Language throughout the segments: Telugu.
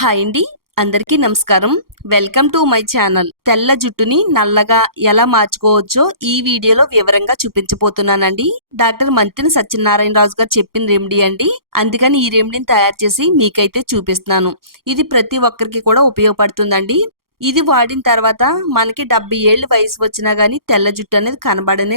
హాయ్ అండి, అందరికీ నమస్కారం. Welcome to my channel. తెల్ల జుట్టుని నల్లగా ఎలా మార్చుకోవచ్చో ఈ వీడియోలో వివరంగా చూపించబోతున్నానండి. డాక్టర్ మంతిని సత్యనారాయణ రాజు గారు చెప్పిన రెమెడీ అండి. అందుకని ఈ రెమెడీని తయారు చేసి మీకైతే చూపిస్తున్నాను. ఇది ప్రతి ఒక్కరికి కూడా ఉపయోగపడుతుందండి. ఇది వాడిన తర్వాత మనకి 70 ఏళ్ళు వయసు వచ్చినా గానీ తెల్ల జుట్టు అనేది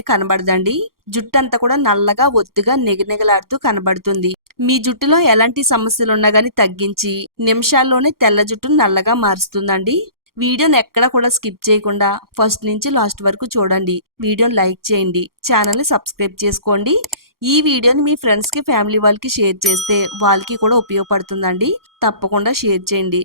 కనబడదండి. జుట్టు అంతా కూడా నల్లగా ఒత్తుగా నిగనిగలాడుతూ కనబడుతుంది. మీ జుట్టులో ఎలాంటి సమస్యలున్నా గానీ తగ్గించి నిమిషాల్లోనే తెల్ల జుట్టును నల్లగా మారుస్తుందండి. వీడియోని ఎక్కడ కూడా స్కిప్ చేయకుండా ఫస్ట్ నుంచి లాస్ట్ వరకు చూడండి. వీడియోని లైక్ చేయండి, ఛానల్ని సబ్స్క్రైబ్ చేసుకోండి. ఈ వీడియోని మీ ఫ్రెండ్స్కి, ఫ్యామిలీ వాళ్ళకి షేర్ చేస్తే వాళ్ళకి కూడా ఉపయోగపడుతుందండి. తప్పకుండా షేర్ చేయండి.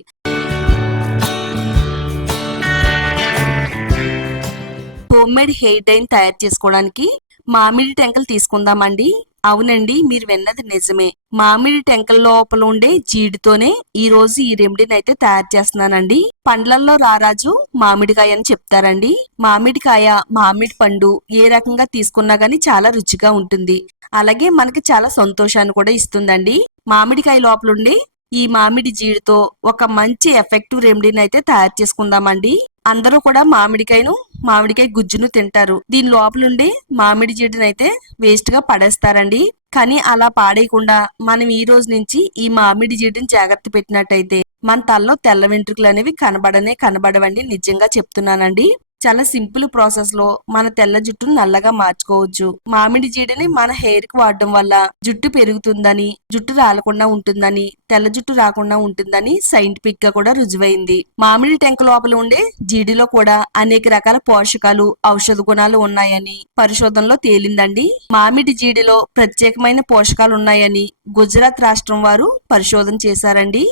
హోమ్మేడ్ హెయిర్ డైని తయారు చేసుకోవడానికి మామిడి టెంకలు తీసుకుందామండి. అవునండి, మీరు విన్నది నిజమే. మామిడి టెంకల లోపల ఉండే జీడితోనే ఈ రోజు ఈ రెమెడీని అయితే తయారు చేస్తున్నానండి. పండ్లల్లో రారాజు మామిడికాయ అని చెప్తారండి. మామిడికాయ, మామిడి పండు ఏ రకంగా తీసుకున్నా గానీ చాలా రుచిగా ఉంటుంది. అలాగే మనకి చాలా సంతోషాన్ని కూడా ఇస్తుందండి. మామిడికాయ లోపల ఉండే ఈ మామిడి జీడితో ఒక మంచి ఎఫెక్టివ్ రెమెడీని అయితే తయారు చేసుకుందామండి. అందరూ కూడా మామిడికాయ గుజ్జును తింటారు. దీని లోపలుండి మామిడి జీడిని అయితే వేస్ట్ గా పడేస్తారండి. కానీ అలా పాడేయకుండా మనం ఈ రోజు నుంచి ఈ మామిడి జీడిని జాగ్రత్త పెట్టినట్టయితే మన తలలో తెల్ల వెంట్రుకలు అనేవి కనబడవండి. నిజంగా చెప్తున్నానండి. చాలా సింపుల్ ప్రాసెస్ లో మన తెల్ల జుట్టును నల్లగా మార్చుకోవచ్చు. మామిడి జీడిని మన హెయిర్ కి వాడడం వల్ల జుట్టు పెరుగుతుందని, జుట్టు రాలకుండా ఉంటుందని, తెల్ల జుట్టు రాకుండా ఉంటుందని సైంటిఫిక్ గా కూడా రుజువైంది. మామిడి టెంక లోపల ఉండే జీడిలో కూడా అనేక రకాల పోషకాలు, ఔషధ గుణాలు ఉన్నాయని పరిశోధనలో తేలిందండి. మామిడి జీడిలో ప్రత్యేకమైన పోషకాలు ఉన్నాయని గుజరాత్ రాష్ట్రం వారు పరిశోధన చేశారండి.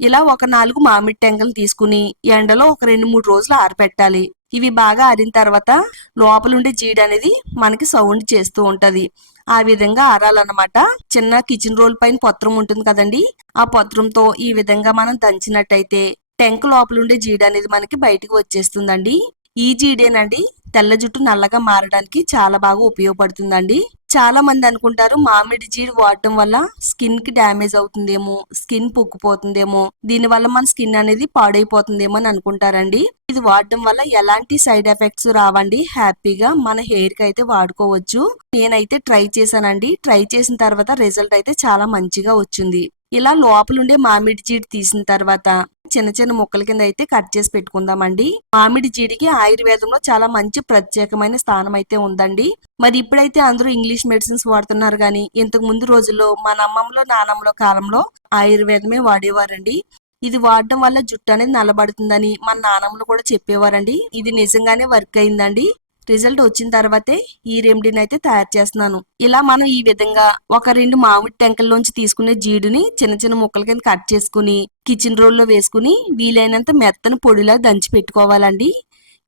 ఇలా ఒక 4 మామిడి టెంకలు తీసుకుని ఎండలో ఒక 2-3 రోజులు ఆరబెట్టాలి. ఇవి బాగా ఆరిన తర్వాత లోపలుండే జీడి అనేది మనకి సౌండ్ చేస్తూ ఉంటది. ఆ విధంగా ఆరాలన్నమాట. చిన్న కిచెన్ రోల్ పైన పత్రం ఉంటుంది కదండి, ఆ పత్రంతో ఈ విధంగా మనం దంచినట్టయితే టెంక లోపలుండే జీడి అనేది మనకి బయటికి వచ్చేస్తుందండి. ఈ జీడేనండి తెల్ల జుట్టు నల్లగా మారడానికి చాలా బాగా ఉపయోగపడుతుందండి. చాలా మంది అనుకుంటారు మామిడి జీడి వాడటం వల్ల స్కిన్ కి డ్యామేజ్ అవుతుందేమో, స్కిన్ పొక్కుపోతుందేమో, దీని వల్ల మన స్కిన్ అనేది పాడైపోతుందేమో అని అనుకుంటారండి. ఇది వాడటం వల్ల ఎలాంటి సైడ్ ఎఫెక్ట్స్ రావండి. హ్యాపీగా మన హెయిర్ కి అయితే వాడుకోవచ్చు. నేనైతే ట్రై చేశానండి. ట్రై చేసిన తర్వాత రిజల్ట్ అయితే చాలా మంచిగా వచ్చింది. ఇలా లోపలుండే మామిడి జీడి తీసిన తర్వాత చిన్న చిన్న ముక్కల కింద అయితే కట్ చేసి పెట్టుకుందామండి. మామిడి జీడికి ఆయుర్వేదంలో చాలా మంచి ప్రత్యేకమైన స్థానం అయితే ఉందండి. మరి ఇప్పుడైతే అందరూ ఇంగ్లీష్ మెడిసిన్స్ వాడుతున్నారు కానీ ఇంతకు ముందు రోజుల్లో మన అమ్మమ్మలో, నానమ్మలో కాలంలో ఆయుర్వేదమే వాడేవారండి. ఇది వాడడం వల్ల జుట్టు అనేది నల్లబడుతుందని మన నానమ్మలు కూడా చెప్పేవారండి. ఇది నిజంగానే వర్క్ అయిందండి. రిజల్ట్ వచ్చిన తర్వాతే ఈ రెమెడీని అయితే తయారు చేస్తున్నాను. ఇలా మనం ఈ విధంగా ఒక 2 మామిడి టెంకల్లోంచి తీసుకునే జీడిని చిన్న చిన్న ముక్కల కింద కట్ చేసుకుని కిచెన్ రోల్లో వేసుకుని వీలైనంత మెత్తని పొడిలా దంచి పెట్టుకోవాలండి.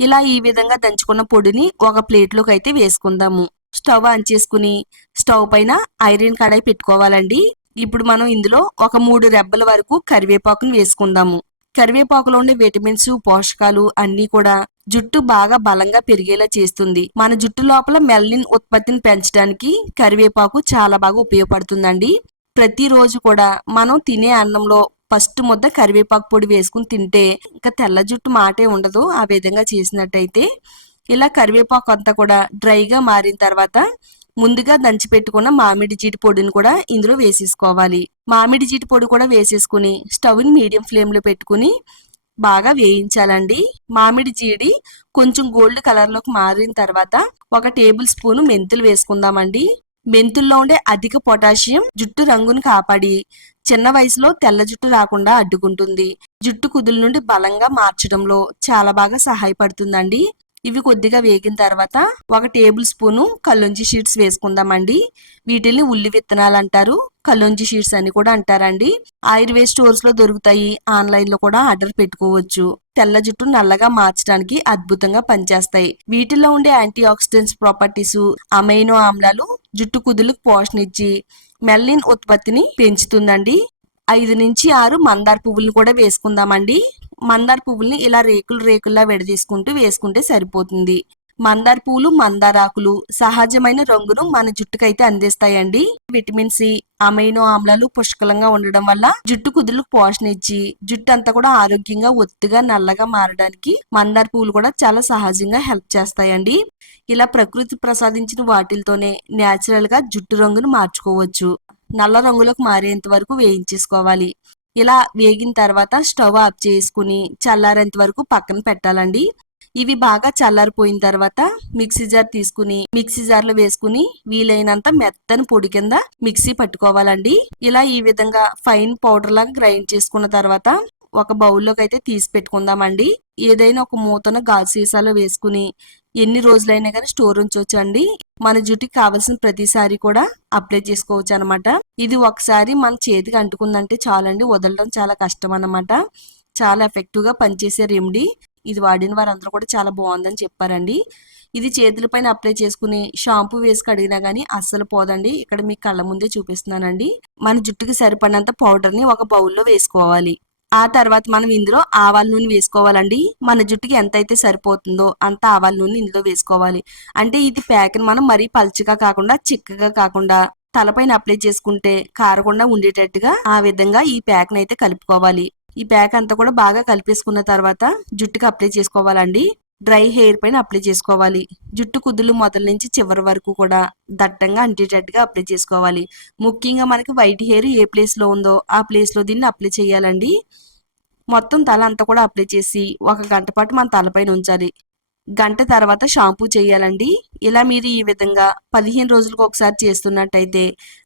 ఇలా ఈ విధంగా దంచుకున్న పొడిని ఒక ప్లేట్లోకి అయితే వేసుకుందాము. స్టవ్ ఆన్ చేసుకుని స్టవ్ పైన ఐరన్ కడాయి పెట్టుకోవాలండి. ఇప్పుడు మనం ఇందులో ఒక 3 రెబ్బల వరకు కరివేపాకును వేసుకుందాము. కరివేపాకులో ఉండే విటమిన్స్, పోషకాలు అన్ని కూడా జుట్టు బాగా బలంగా పెరిగేలా చేస్తుంది. మన జుట్టు లోపల మెలనిన్ ఉత్పత్తిని పెంచడానికి కరివేపాకు చాలా బాగా ఉపయోగపడుతుందండి. ప్రతిరోజు కూడా మనం తినే అన్నంలో ఫస్ట్ ముద్ద కరివేపాకు పొడి వేసుకుని తింటే ఇంకా తెల్ల జుట్టు మాటే ఉండదు. ఆ విధంగా చేసినట్టయితే ఇలా కరివేపాకు అంతా కూడా డ్రైగా మారిన తర్వాత ముందుగా దంచి పెట్టుకున్న మామిడి జీడి పొడిని కూడా ఇందులో వేసేసుకోవాలి. మామిడి జీడి పొడి కూడా వేసేసుకుని స్టవ్ని మీడియం ఫ్లేమ్ లో పెట్టుకుని బాగా వేయించాలండి. మామిడి జీడి కొంచెం గోల్డ్ కలర్ లోకి మారిన తర్వాత 1 టేబుల్ స్పూన్ మెంతులు వేసుకుందామండి. మెంతుల్లో ఉండే అధిక పొటాషియం జుట్టు రంగును కాపాడి చిన్న వయసులో తెల్ల జుట్టు రాకుండా అడ్డుకుంటుంది. జుట్టు కుదుల నుండి బలంగా మార్చడంలో చాలా బాగా సహాయపడుతుందండి. ఇవి కొద్దిగా వేగిన తర్వాత 1 టేబుల్ స్పూను కల్లుంజి షీడ్స్ వేసుకుందామండి. వీటిల్ని ఉల్లి విత్తనాలు అంటారు, కల్లుంజి షీడ్స్ అని కూడా అంటారండి. ఆయుర్వేద స్టోర్స్ లో దొరుకుతాయి. ఆన్లైన్ లో కూడా ఆర్డర్ పెట్టుకోవచ్చు. తెల్ల జుట్టు నల్లగా మార్చడానికి అద్భుతంగా పనిచేస్తాయి. వీటిల్లో ఉండే యాంటీ ఆక్సిడెంట్స్ ప్రాపర్టీస్, అమైనో ఆమ్లాలు జుట్టు కుదులకు పోషణ ఇచ్చి మెలనిన్ ఉత్పత్తిని పెంచుతుందండి. 5 నుంచి 6 మందార పువ్వులను కూడా వేసుకుందామండి. మందార పువ్వుల్ని ఇలా రేకుల్లా విడదీసుకుంటూ వేసుకుంటే సరిపోతుంది. మందార పూలు, మందారాకులు సహజమైన రంగును మన జుట్టుకైతే అందిస్తాయండి. విటమిన్ సి, అమైనో ఆమ్లాలు పుష్కలంగా ఉండడం వల్ల జుట్టు కుదులకు పోషణ ఇచ్చి జుట్టు అంతా కూడా ఆరోగ్యంగా, ఒత్తుగా, నల్లగా మారడానికి మందార పూలు కూడా చాలా సహజంగా హెల్ప్ చేస్తాయండి. ఇలా ప్రకృతి ప్రసాదించిన వాటిలతోనే నేచురల్ గా జుట్టు రంగును మార్చుకోవచ్చు. నల్ల రంగులోకి మారేంత వరకు వేయించేసుకోవాలి. ఇలా వేగిన తర్వాత స్టవ్ ఆఫ్ చేసుకుని చల్లారేంత వరకు పక్కన పెట్టాలండి. ఇవి బాగా చల్లారిపోయిన తర్వాత మిక్సీ జార్ తీసుకుని మిక్సీ జార్ లో వేసుకుని వీలైనంత మెత్తని పొడి కింద మిక్సీ పట్టుకోవాలండి. ఇలా ఈ విధంగా ఫైన్ పౌడర్ లాగా గ్రైండ్ చేసుకున్న తర్వాత ఒక బౌల్లోకి అయితే తీసి పెట్టుకుందామండి. ఏదైనా ఒక మూతను గాజు సీసాలో వేసుకుని ఎన్ని రోజులైనా కానీ స్టోర్ ఉంచవచ్చు అండి. మన జుట్టుకి కావాల్సిన ప్రతిసారి కూడా అప్లై చేసుకోవచ్చు అనమాట. ఇది ఒకసారి మన చేతికి అంటుకుందంటే చాలండి, వదలడం చాలా కష్టం అన్నమాట. చాలా ఎఫెక్టివ్ గా పనిచేసే రెమెడీ. ఇది వాడిన వారందరూ కూడా చాలా బాగుందని చెప్పారండి. ఇది చేతుల పైన అప్లై చేసుకుని షాంపూ వేసి కడిగినా గానీ అస్సలు పోదండి. ఇక్కడ మీ కళ్ళ ముందే చూపిస్తున్నానండి. మన జుట్టుకి సరిపడినంత పౌడర్ ని ఒక బౌల్లో వేసుకోవాలి. ఆ తర్వాత మనం ఇందులో ఆవాల నూనె వేసుకోవాలండి. మన జుట్టుకి ఎంత అయితే సరిపోతుందో అంత ఆవాల నూనె ఇందులో వేసుకోవాలి. అంటే ఇది ప్యాక్ని మనం మరీ పల్చగా కాకుండా, చిక్కగా కాకుండా తలపైన అప్లై చేసుకుంటే కారకుండా ఉండేటట్టుగా ఆ విధంగా ఈ ప్యాక్ని అయితే కలుపుకోవాలి. ఈ ప్యాక్ అంతా కూడా బాగా కలిపేసుకున్న తర్వాత జుట్టుకి అప్లై చేసుకోవాలండి. డ్రై హెయిర్ పైన అప్లై చేసుకోవాలి. జుట్టు కుదులు మొదల నుంచి చివరి వరకు కూడా దట్టంగా అంటేటట్టుగా అప్లై చేసుకోవాలి. ముఖ్యంగా మనకి వైట్ హెయిర్ ఏ ప్లేస్ లో ఉందో ఆ ప్లేస్ లో దీన్ని అప్లై చేయాలండి. మొత్తం తల అంతా కూడా అప్లై చేసి 1 గంట పాటు మన తలపైన ఉంచాలి. గంట తర్వాత షాంపూ చేయాలండి. ఇలా మీరు ఈ విధంగా 15 రోజులకు ఒకసారి చేస్తున్నట్టయితే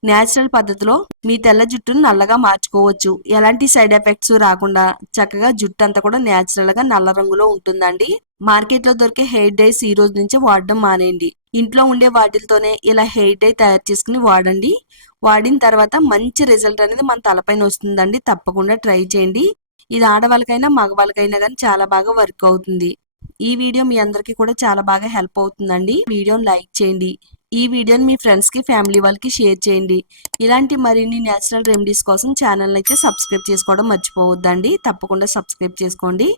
నేచురల్ పద్ధతిలో మీ తెల్ల జుట్టును నల్లగా మార్చుకోవచ్చు. ఎలాంటి సైడ్ ఎఫెక్ట్స్ రాకుండా చక్కగా జుట్టు అంతా కూడా నేచురల్ గా నల్ల రంగులో ఉంటుందండి. మార్కెట్ లో దొరికే హెయిర్ డైస్ ఈ రోజు నుంచి వాడడం మానేయండి. ఇంట్లో ఉండే వాటితోనే ఇలా హెయిర్ డై తయారు చేసుకుని వాడండి. వాడిన తర్వాత మంచి రిజల్ట్ అనేది మన తలపైన వస్తుందండి. తప్పకుండా ట్రై చేయండి. ఇది ఆడవాళ్ళకైనా మగవాళ్ళకైనా కానీ చాలా బాగా వర్క్ అవుతుంది. ఈ వీడియో మీ అందరికీ కూడా చాలా బాగా హెల్ప్ అవుతుందండి. వీడియోని లైక్ చేయండి. ఈ వీడియోని మీ ఫ్రెండ్స్ కి, ఫ్యామిలీ వాళ్ళకి షేర్ చేయండి. ఇలాంటి మరిన్ని నేచురల్ రెమెడీస్ కోసం ఛానల్ అయితే సబ్స్క్రైబ్ చేసుకోవడం మర్చిపోవద్దండి. తప్పకుండా సబ్స్క్రైబ్ చేసుకోండి.